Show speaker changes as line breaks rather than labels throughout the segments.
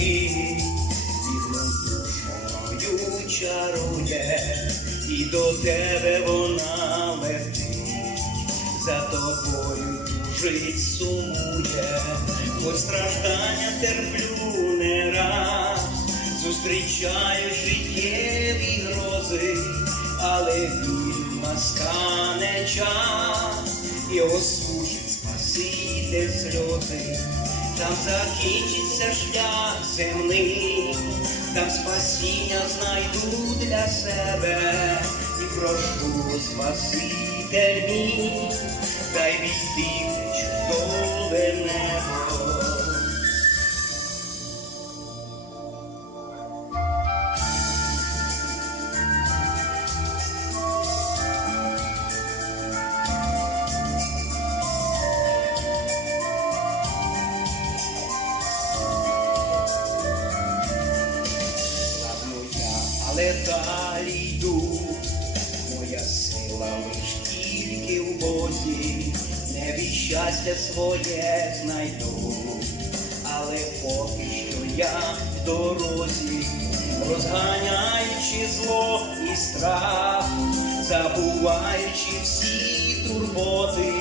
Вірною душою чарує, і до тебе вона летить, за тобою тужить сумує, бо страждання терплю не раз, зустрічаю життєві грози, але вірю, настане час, і осушить спаситель сльози. Там закінчиться шлях земний, там спасіння знайду для себе. І прошу Спаситель далі йду. Моя сила лиш тільки в Бозі, небі щастя своє знайду, але поки що я в дорозі, розганяючи зло і страх, забуваючи всі турботи,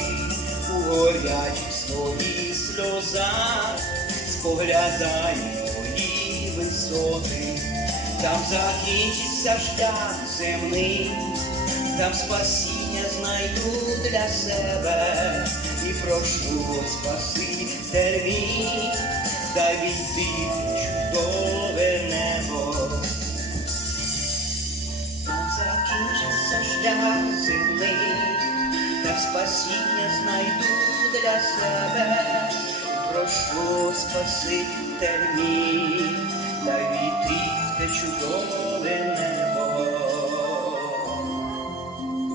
у горячих своїх сльозах, споглядаю твої висоти. Там закінчиться шлях земний, там спасіння знайду для себе і прошу спаситель мій, дай війти чудове небо. Там закінчиться шлях земний, там спасіння знайду для себе, спаситель мій, навіть ти чудове